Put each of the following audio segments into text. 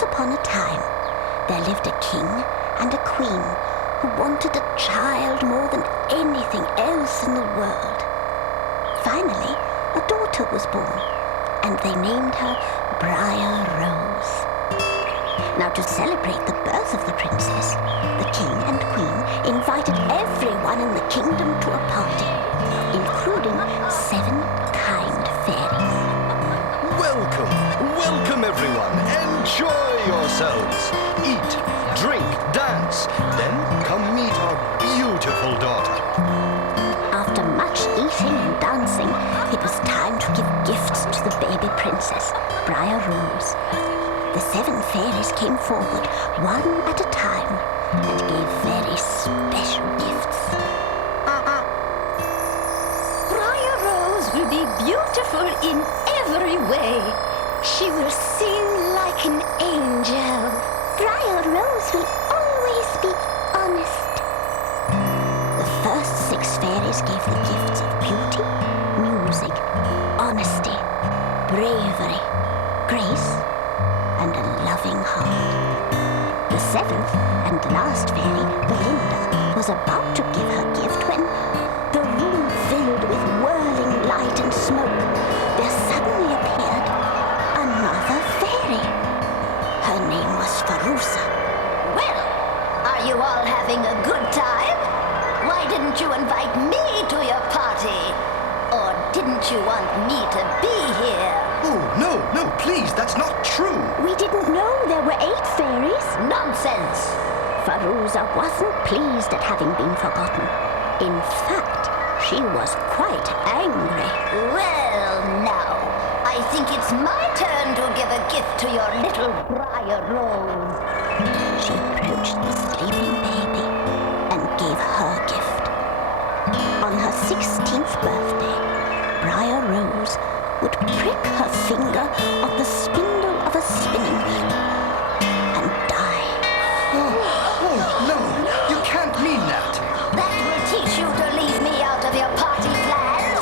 Once upon a time, there lived a king and a queen who wanted a child more than anything else in the world. Finally, a daughter was born, and they named her Briar Rose. Now, to celebrate the birth of the princess, the king and queen invited everyone in the kingdom to a party, including 7 kind fairies. Welcome, welcome everyone. Enjoy yourselves. Eat, drink, dance. Then come meet our beautiful daughter. After much eating and dancing, it was time to give gifts to the baby princess, Briar Rose. The 7 fairies came forward, one at a time, and gave very special gifts. Briar Rose will be beautiful in every way. She will sing like an angel. Briar Rose will always be honest. The first 6 fairies gave the gifts of beauty, music, honesty, bravery, grace, and a loving heart. The 7th and last fairy, Belinda, was about to give her gift when, the room filled with whirling light and smoke, there suddenly appeared another fairy. Her name was Farusa. Well, are you all having a good time? Why didn't you invite me to your party? Or didn't you want me to be here? Oh, no, please, that's not true. We didn't know there were 8 fairies. Nonsense! Farusa wasn't pleased at having been forgotten. In fact, she was quite angry. Well, now, I think it's my turn to give a gift to your little Briar Rose. She approached the sleeping baby and gave her gift. On her 16th birthday, Briar Rose would prick her finger on the spindle of a spinning wheel and die. Oh, no, you can't mean that. That will teach you to leave me out of your party plans.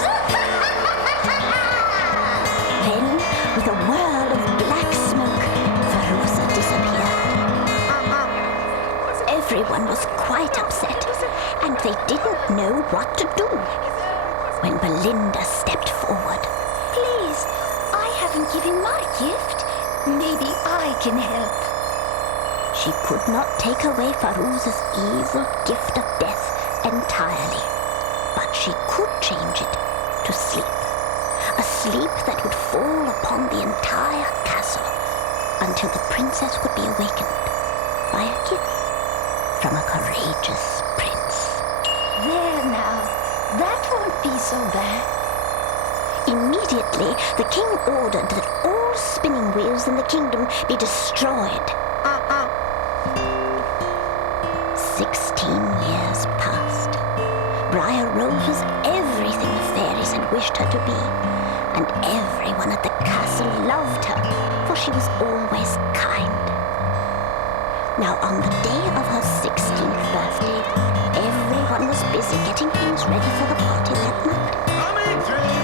Then, with a whirl of black smoke, Farusa disappeared. Everyone was quite upset, and they didn't know what to do. When Belinda stepped forward, Please, I haven't given my gift. Maybe I can help. she could not take away Farusa's evil gift of death entirely, but she could change it to sleep. A sleep that would fall upon the entire castle until the princess would be awakened by a gift from a courageous prince. There now, that won't be so bad. Immediately, the king ordered that all spinning wheels in the kingdom be destroyed. 16 years passed. Briar Rose was everything the fairies had wished her to be, and everyone at the castle loved her, for she was always kind. Now, on the day of her 16th birthday, everyone was busy getting things ready for the party that night.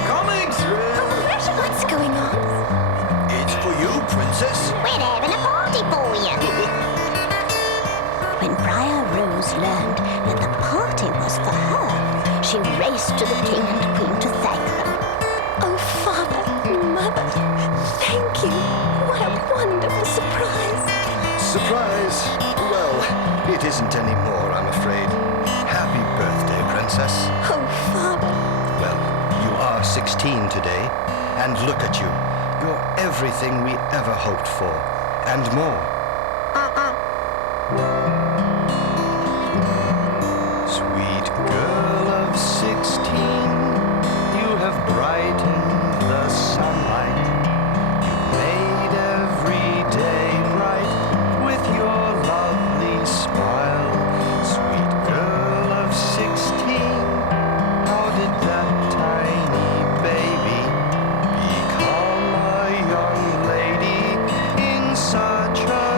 Coming through. What's going on? It's for you, princess. We're having a party for you. When Briar Rose learned that the party was for her, she raced to the king and queen to thank them. Oh, Father, Mother, thank you. What a wonderful surprise. Surprise? Well, it isn't anymore, I'm afraid. Happy birthday, princess. Oh, Father. Well, you are 16 today, and look at you. You're everything we ever hoped for, and more. Sweet girl of 16, you have brightened the sunlight. You made every day bright with your lovely smile. Sweet girl of 16, how did that tiny baby become a young lady in such a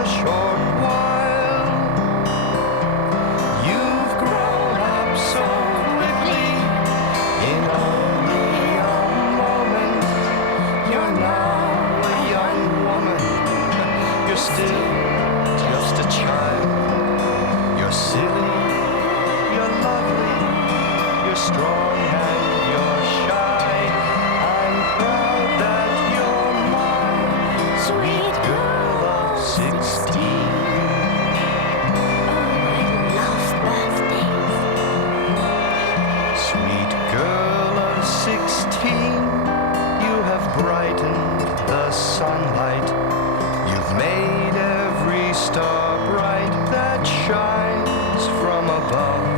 star bright that shines from above.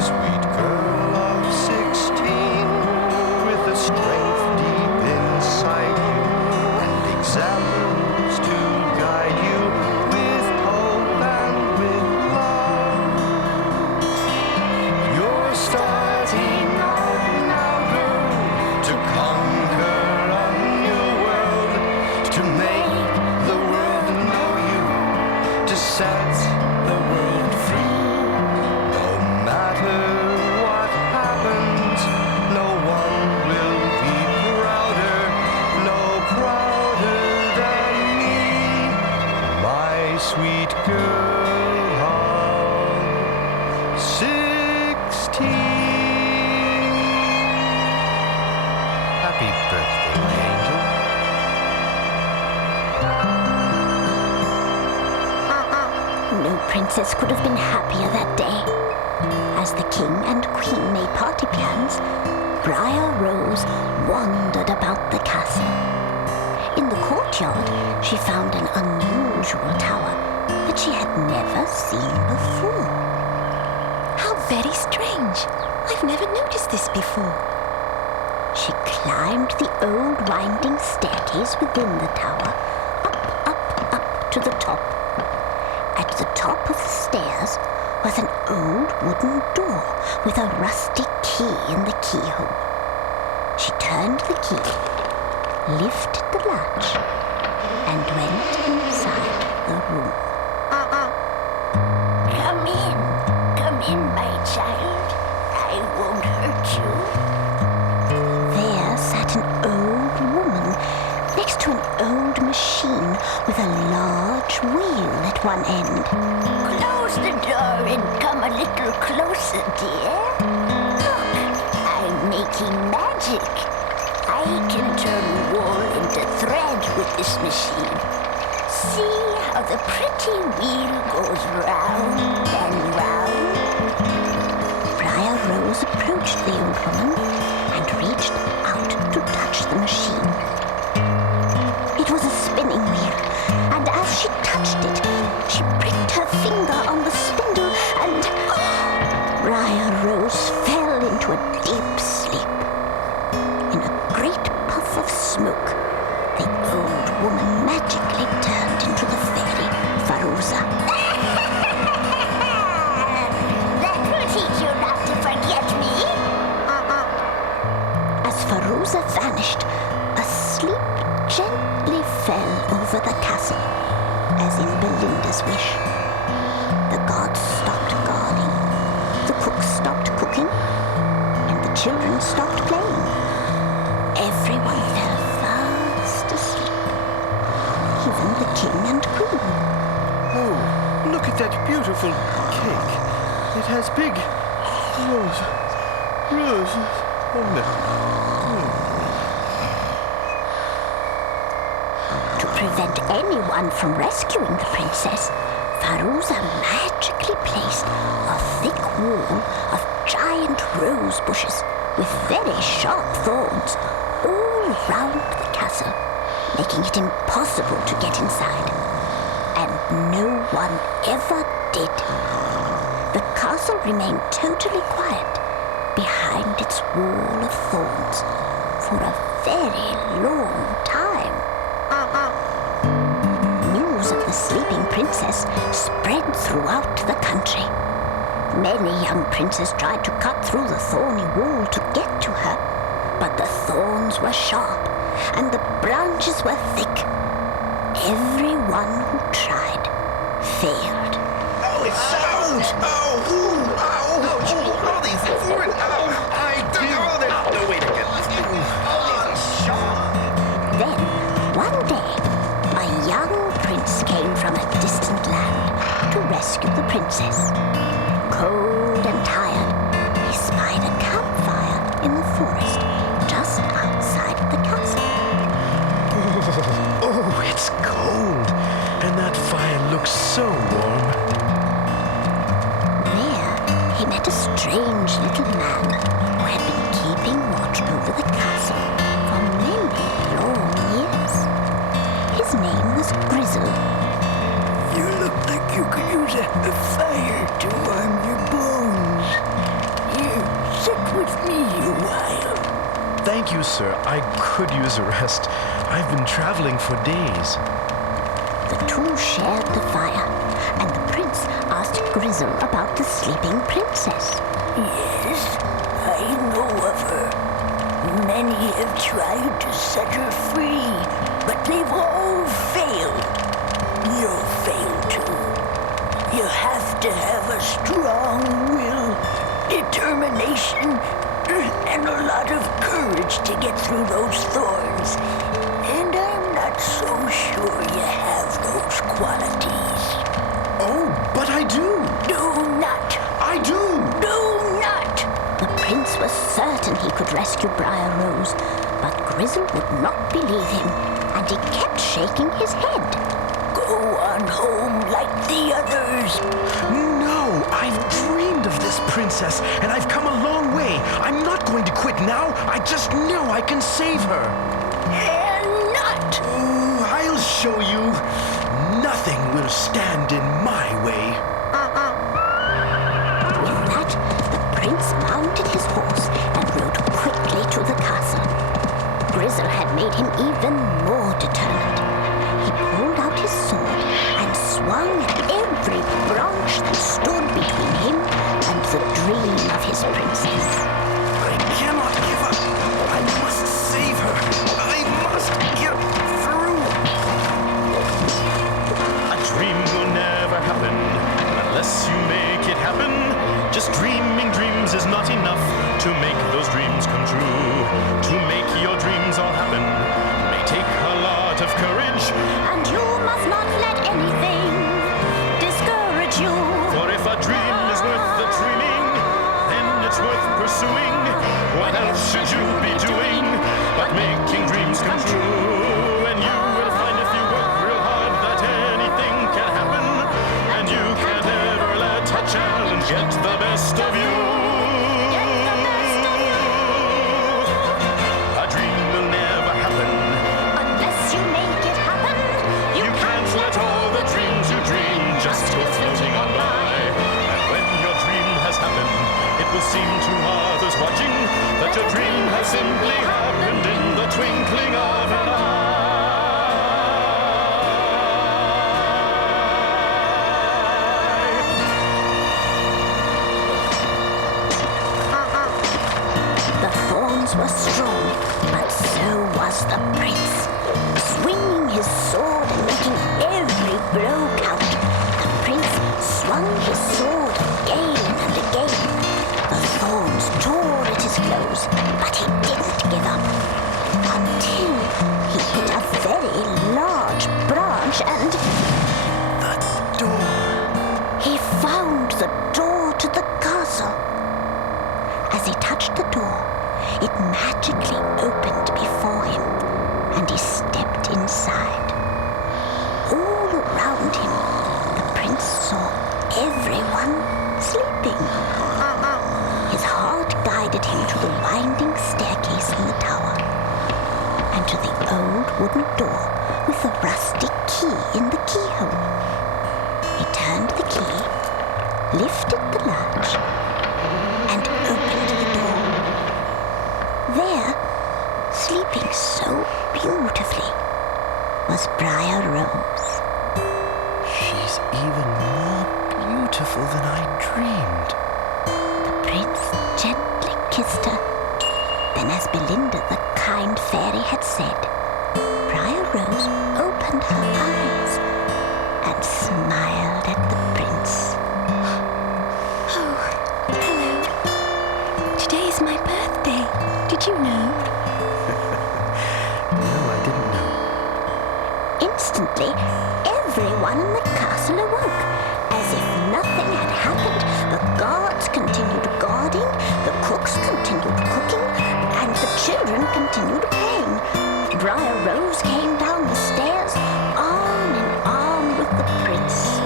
Sweet girl of 16, with a strength deep inside you, and examples to guide you, with hope and with love. You're starting out now, girl, to conquer a new world, to make the world know you, to set the world free. No matter what happens, no one will be prouder, no prouder than me, my sweet girl of 16. Happy birthday, my angel. No princess could have been happier that day. As the king and queen made party plans, Briar Rose wandered about the castle. In the courtyard, she found an unusual tower that she had never seen before. How very strange. I've never noticed this before. She climbed the old winding staircase within the tower, up to the top. At the top of the stairs was an old wooden door with a rusty key in the keyhole. She turned the key, lifted the latch, and went inside the room. Come in, my child. I won't hurt you. There sat an old woman next to an old machine with a large wheel at one end. Close the door and come a little closer, dear. Look, I'm making magic. I can turn wool into thread with this machine. See how the pretty wheel goes round and round? Briar Rose approached the old woman and reached out to touch the machine. It was a spinning wheel, and as she touched it, she pricked her finger on the spindle and Briar Rose fell into a deep sleep. In a great puff of smoke, the old woman magically turned into the fairy Faruza. That will teach you not to forget me. As Faruza vanished, a sleep gently fell over the castle, as in Belinda's wish. The gods stopped guarding, the cooks stopped cooking, and the children stopped playing. Everyone fell fast asleep, even the king and queen. Oh, look at that beautiful cake. It has big roses on it. To prevent anyone from rescuing the princess, Faruza magically placed a thick wall of giant rose bushes with very sharp thorns all round the castle, making it impossible to get inside. And no one ever did. The castle remained totally quiet behind its wall of thorns for a very long time. News of the sleeping princess spread throughout the country. Many young princes tried to cut through the thorny wall to get to her, but the thorns were sharp and the branches were thick. Everyone who tried failed. Oh, it sounds! Oh, ooh, ow! Ouch! All these foreign... I do! Oh, there's no way to get this. Oh, these are sharp. Then, one day, a young prince came from a distant land to rescue the princess. Cold and tired, he spied a campfire in the forest just outside the castle. Oh, it's cold, and that fire looks so warm. There, he met a strange little man who had been keeping watch over the castle for many long years. His name was Grizzle. You look like you, sir. I could use a rest. I've been traveling for days. The two shared the fire, and the prince asked Grizzle about the sleeping princess. Yes, I know of her. Many have tried to set her free, but they've all failed. You'll fail too. You have to have a strong will, determination, and a lot of courage to get through those thorns. And I'm not so sure you have those qualities. Oh, but I do! Do not! I do! Do not! The prince was certain he could rescue Briar Rose, but Grizzle would not believe him, and he kept shaking his head. Go on home like the others. No, I've dreamed of this princess, and I've come a long way. I'm not going to quit now. I just know I can save her. And not! Oh, I'll show you. Nothing will stand in my way. With that, the prince mounted his horse and rode quickly to the castle. Grizzle had made him even more determined. He pulled out his sword and swung at every branch that stood between him and the dream of his princess. I cannot give up. I must save her. I must get through. A dream will never happen unless you make it happen. Just dreaming dreams is not enough to make those dreams come true. To make your dreams all happen may take a lot of courage. And you must not let anything discourage you. For if a dream is worth the dreaming, then it's worth pursuing. What else should you be doing but making dreams come true? And you will find if you work real hard that anything can happen. And you can't ever let a challenge get the best of you. A dream will never happen Unless you make it happen, You can't let all the dreams you dream just go floating on by. And when your dream has happened, it will seem to others watching that your dream has simply happened in the twinkling of an eye. The thorns were strong, but so was the prince. Swinging his sword and making every blow count, the prince swung his sword again and again. The thorns tore at his clothes, but he didn't give up. Until he hit a very large branch and The door. he found the door to the castle. As he touched the door, it magically opened before him, and he stepped inside. All around him, the prince saw everyone sleeping. His heart guided him to the winding staircase in the tower, and to the old wooden door with the rusty key in the keyhole. He turned the key, lifted the latch, and opened the door. There, sleeping so beautifully, was Briar Rose. She's even more beautiful than I dreamed. The prince gently kissed her. Then, as Belinda, the kind fairy, had said, Briar Rose opened her eyes and smiled at the prince. Oh, hello. Today is my birthday. Did you know? No, I didn't know. Instantly, everyone in the castle awoke. As if nothing had happened, the guards continued guarding, the cooks continued cooking, and the children continued playing. Briar Rose came down the stairs, arm in arm with the prince.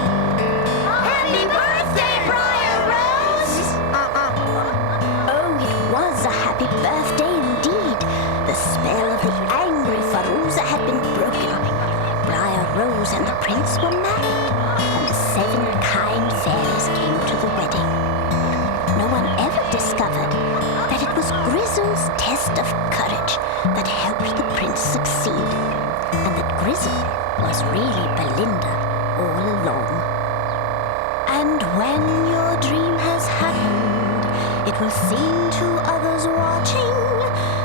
And when your dream has happened, it will seem to others watching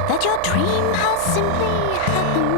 that your dream has simply happened.